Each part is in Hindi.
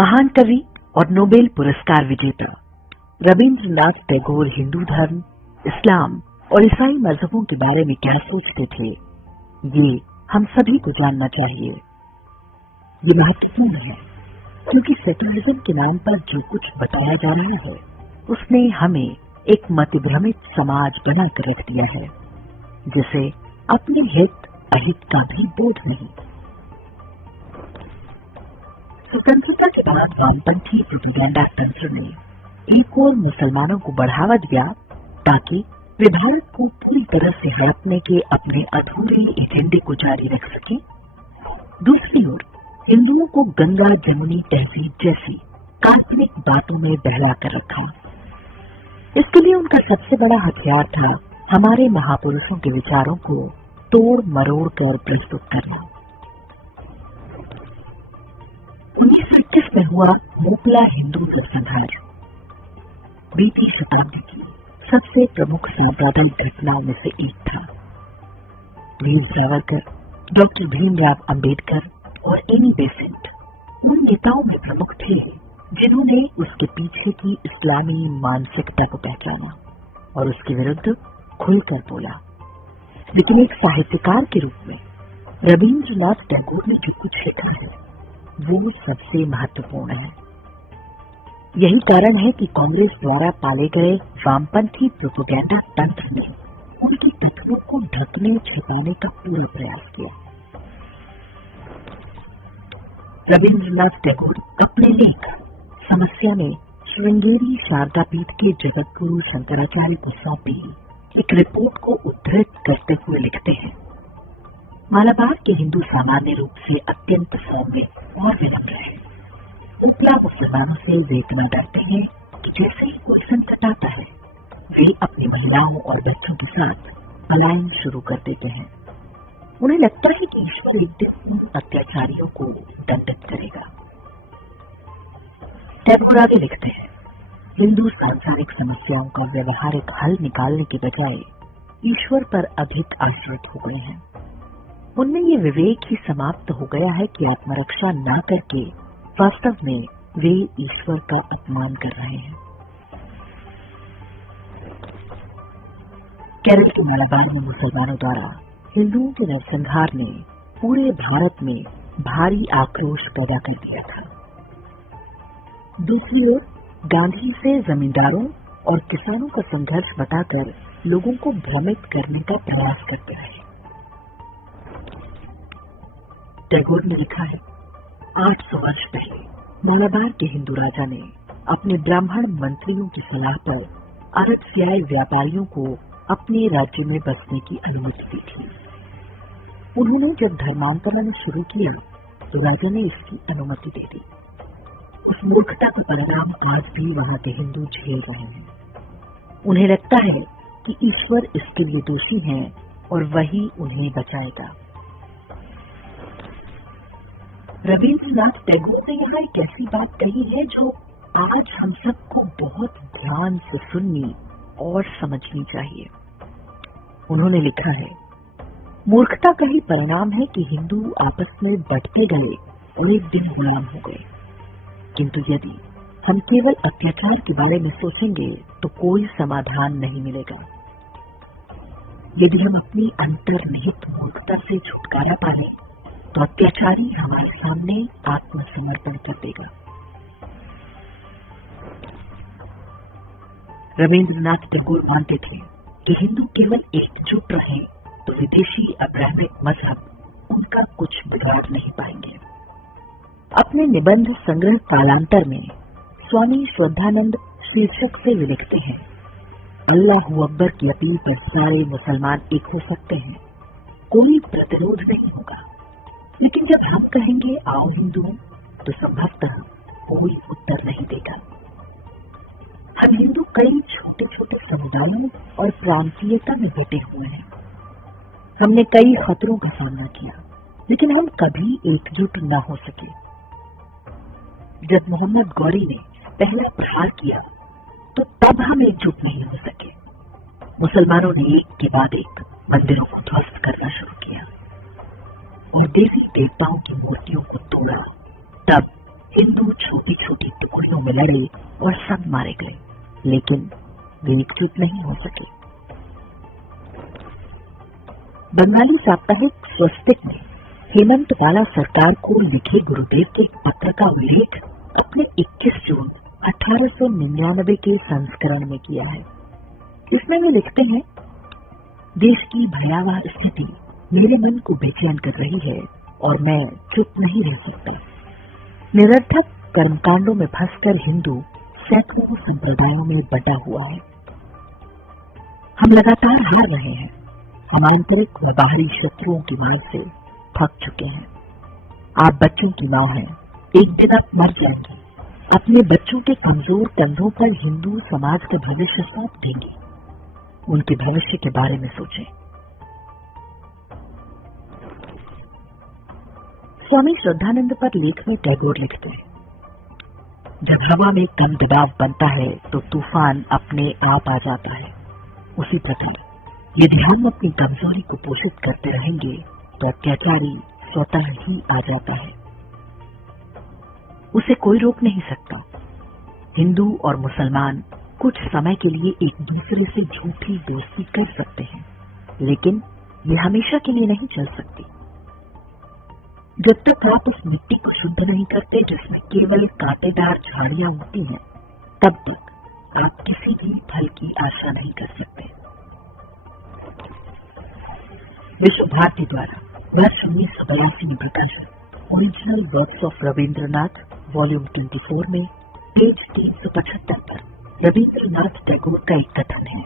महान कवि और नोबेल पुरस्कार विजेता रविंद्रनाथ टैगोर हिंदू धर्म, इस्लाम और ईसाई मजहबों के बारे में क्या सोचते थे, ये हम सभी को जानना चाहिए। ये महत्वपूर्ण है क्योंकि सेक्युलरिज्म के नाम पर जो कुछ बताया जा रहा है उसने हमें एक मतभ्रमित समाज बनाकर रख दिया है, जिसे अपने हित अहित का भी बोध नहीं। स्वतंत्रता के बाद वामपंथी प्रोपेगेंडा तंत्र ने एक और मुसलमानों को बढ़ावा दिया ताकि वे भारत को पूरी तरह से हड़पने के अपने अधूरे एजेंडे को जारी रख सकें। दूसरी ओर हिंदुओं को गंगा जमुनी तहजीब जैसी काल्पनिक बातों में बहला कर रखा। इसके लिए उनका सबसे बड़ा हथियार था हमारे महापुरुषों के विचारों को तोड़ मरोड़ कर प्रस्तुत करना। 1921 में हुआ मोपला हिंदू नरसंहार बीती शताब्दी की सबसे प्रमुख सांप्रदायिक घटनाओं में से एक था। वीर सावरकर, डॉक्टर भीमराव अंबेडकर और एनी बेसेंट उन नेताओं में प्रमुख थे जिन्होंने उसके पीछे की इस्लामी मानसिकता को पहचाना और उसके विरुद्ध खुलकर बोला। लेकिन एक साहित्यकार के रूप में रविंद्रनाथ टैगोर ने जो कुछ लिखा है वो सबसे महत्वपूर्ण है। यही कारण है कि कांग्रेस द्वारा पाले गए वामपंथी प्रोपेगेंडा तंत्र ने उनके तत्वों को ढकने छिपाने का पूरा प्रयास किया। रविंद्रनाथ टैगोर अपने लेख समस्या में श्रृंगेरी शारदा पीठ के जगतगुरु शंकराचार्य को सौंपी एक रिपोर्ट को उद्धृत करते हुए लिखते हैं, मालाबार के हिंदू सामान्य रूप से अत्यंत सौम्य और विनम्र है। उपला मुसलमानों से वे इतना डरते हैं कि जैसे ही कोई संकट आता है वे अपनी महिलाओं और बच्चों के साथ पलायन शुरू कर देते हैं। उन्हें लगता है कि ईश्वर एक दिन उन अत्याचारियों को दंडित करेगा। टैगोर आगे लिखते हैं, हिंदू सांसारिक समस्याओं का व्यवहारिक हल निकालने के बजाय ईश्वर पर अधिक आश्रित हो गए हैं। उनमें ये विवेक ही समाप्त हो गया है कि आत्मरक्षा न करके वास्तव में वे ईश्वर का अपमान कर रहे हैं। केरल के मालाबार में मुसलमानों द्वारा हिंदुओं के नरसंहार ने पूरे भारत में भारी आक्रोश पैदा कर दिया था। दूसरी ओर गांधी से जमींदारों और किसानों का संघर्ष बताकर लोगों को भ्रमित करने का प्रयास करते रहे। टैगोर ने लिखा है, 800 वर्ष पहले मालाबार के हिंदू राजा ने अपने ब्राह्मण मंत्रियों की सलाह पर अरब से आए व्यापारियों को अपने राज्य में बसने की अनुमति दी थी। उन्होंने जब धर्मांतरण शुरू किया तो राजा ने इसकी अनुमति दे दी। उस मूर्खता का परिणाम आज भी वहां के हिंदू झेल रहे हैं। उन्हें लगता है कि ईश्वर इसके लिए दोषी हैं और वही उन्हें बचाएगा। रविंद्रनाथ टैगोर ने यहाँ एक ऐसी बात कही है जो आज हम सबको बहुत ध्यान से सुननी और समझनी चाहिए। उन्होंने लिखा है, मूर्खता का ही परिणाम है कि हिंदू आपस में बंटते गए और एक दिन गुलाम हो गए। किंतु यदि हम केवल अत्याचार के बारे में सोचेंगे तो कोई समाधान नहीं मिलेगा। यदि हम अपनी अंतर्निहित मूर्खता से छुटकारा पाए तो अत्याचारी हमारे सामने आत्मसमर्पण कर देगा। रविंद्रनाथ टैगोर मानते थे कि हिंदू केवल एकजुट रहे तो विदेशी अब्राह्मिक मजहब उनका कुछ बिगाड़ नहीं पाएंगे। अपने निबंध संग्रह कालांतर में स्वामी श्रद्धानंद शीर्षक से वे लिखते हैं, अल्लाहू अकबर की अपील पर सारे मुसलमान एक हो सकते हैं, कोई प्रतिरोध नहीं होगा। लेकिन जब हम कहेंगे आओ हिंदू, तो संभवतः कोई उत्तर नहीं देगा। हम हिंदू कई छोटे छोटे समुदायों और प्रांतीयता में बटे हुए हैं। हमने कई खतरों का सामना किया, लेकिन हम कभी एकजुट न हो सके। जब मोहम्मद गौरी ने पहला प्रहार किया तो तब हम एकजुट नहीं हो सके। मुसलमानों ने एक के बाद एक मंदिरों को ध्वस्त करना शुरू किया और देवी देवताओं की मूर्तियों को तोड़ा। तब हिंदू छूट छोटी छोटी टुकड़ियों में लड़े और सब मारे गए, लेकिन वे एकजुट नहीं हो सके। बंगाली साप्ताहिक स्वस्तिक में हेमंत वाला सरकार को लिखे गुरुदेव के पत्र का उल्लेख अपने 21 जून 1899 के संस्करण में किया है। इसमें वे लिखते हैं, देश की भयावह स्थिति मेरे मन को बेचैन कर रही है और मैं चुप नहीं रह सकता। निरर्थक कर्मकांडों में फंसकर हिंदू सैकड़ों संप्रदायों में बटा हुआ है। हम लगातार हार रहे हैं। हम आंतरिक व बाहरी शत्रुओं की मार से थक चुके हैं। आप बच्चों की मां हैं, एक दिन आप मर जाएंगी। अपने बच्चों के कमजोर कंधों पर हिंदू समाज का भविष्य सौंप देंगी। उनके भविष्य के बारे में सोचें। स्वामी श्रद्धानंद पर लेख में टैगोर लिखते हैं, जब हवा में कम दबाव बनता है तो तूफान अपने आप आ जाता है। उसी प्रकार यदि हम अपनी कमजोरी को पोषित करते रहेंगे तो अत्याचारी स्वतः ही आ जाता है। उसे कोई रोक नहीं सकता। हिंदू और मुसलमान कुछ समय के लिए एक दूसरे से झूठी दोस्ती कर सकते हैं, लेकिन ये हमेशा के लिए नहीं चल सकती। जब तक आप उस मिट्टी को शुद्ध नहीं करते जिसमें केवल कांटेदार झाड़ियां होती हैं, तब तक आप किसी भी फल की आशा नहीं कर सकते। विश्व भारती द्वारा वर्ष 1982 में प्रकाशित original works of Rabindranath volume 24 में पेज 375 पर रविंद्रनाथ टैगोर का एक कथन है,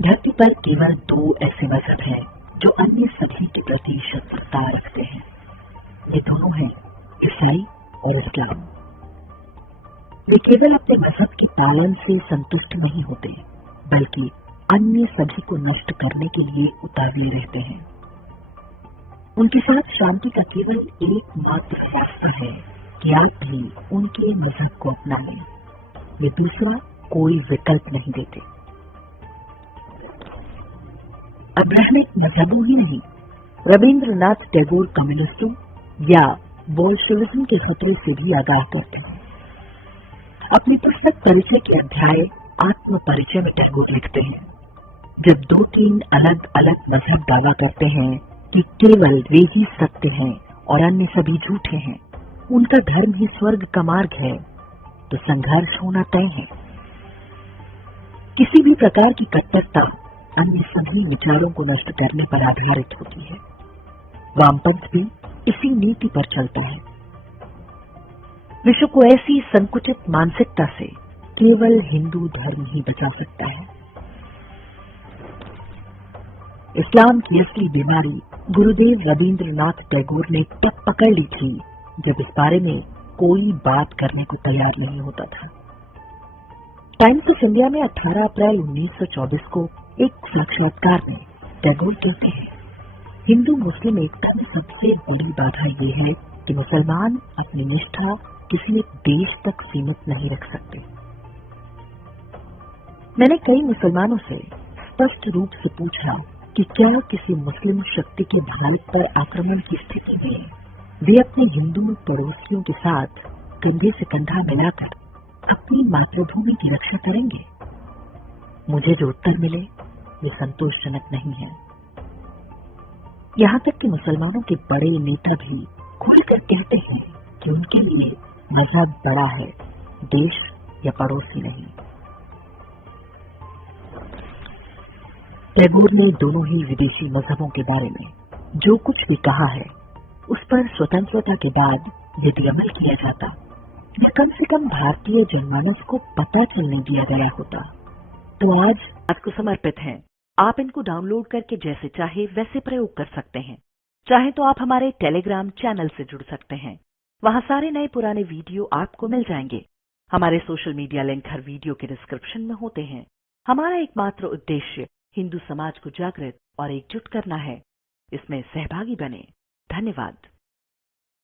धरती पर केवल 2 ऐसे मजहब हैं जो अन्य सभी के प्रति शत्रुता रखते हैं। ये दोनों हैं ईसाई और इस्लाम। वे केवल अपने मजहब के पालन से संतुष्ट नहीं होते, बल्कि अन्य सभी को नष्ट करने के लिए उतावले रहते हैं। उनके साथ शांति का केवल एकमात्र रास्ता है कि आप भी उनके मजहब को अपना लें। वे दूसरा कोई विकल्प नहीं देते। अब्राहमिक मजहबों ही नहीं, रविंद्रनाथ टैगोर कम्युनिस्टों या बोल्शेविज्म के खतरे से भी आगाह करते हैं। अपनी पुस्तक परिचय के अध्याय आत्म परिचय में टैगोर लिखते हैं, जब 2-3 अलग अलग मजहब दावा करते हैं कि केवल वे ही सत्य हैं और अन्य सभी झूठे हैं, उनका धर्म ही स्वर्ग का मार्ग है, तो संघर्ष होना तय है। किसी भी प्रकार की कट्टरता अन्य सभी विचारों को नष्ट करने पर आधारित होती है। वामपंथ भी इसी नीति पर चलता है। विश्व को ऐसी संकुचित मानसिकता से केवल हिंदू धर्म ही बचा सकता है। इस्लाम की असली बीमारी गुरुदेव रविंद्रनाथ टैगोर ने तब पकड़ ली थी जब इस बारे में कोई बात करने को तैयार नहीं होता था। टाइम्स ऑफ इंडिया में 18 अप्रैल 1924 को एक साक्षात्कार में टैगोर कहते हैं, हिंदू मुस्लिम एकता में सबसे बड़ी बाधा ये है कि मुसलमान अपनी निष्ठा किसी एक देश तक सीमित नहीं रख सकते। मैंने कई मुसलमानों से स्पष्ट रूप से पूछा कि क्या किसी मुस्लिम शक्ति के भारत पर आक्रमण की स्थिति में वे अपने हिंदू पड़ोसियों के साथ कंधे से कंधा मिलाकर अपनी मातृभूमि की रक्षा करेंगे। मुझे जो उत्तर मिले वे संतोषजनक नहीं है। यहाँ तक कि मुसलमानों के बड़े नेता भी खुलकर कहते हैं कि उनके लिए मजहब बड़ा है, देश या पड़ोसी नहीं। टैगोर ने दोनों ही विदेशी मजहबों के बारे में जो कुछ भी कहा है, उस पर स्वतंत्रता के बाद यदि अमल किया जाता या कम से कम भारतीय जनमानस को पता चलने दिया गया होता, तो आज को समर्पित हैं। आप इनको डाउनलोड करके जैसे चाहे वैसे प्रयोग कर सकते हैं। चाहे तो आप हमारे टेलीग्राम चैनल से जुड़ सकते हैं। वहां सारे नए पुराने वीडियो आपको मिल जाएंगे। हमारे सोशल मीडिया लिंक हर वीडियो के डिस्क्रिप्शन में होते हैं। हमारा एकमात्र उद्देश्य हिंदू समाज को जागृत और एकजुट करना है। इसमें सहभागी बने। धन्यवाद।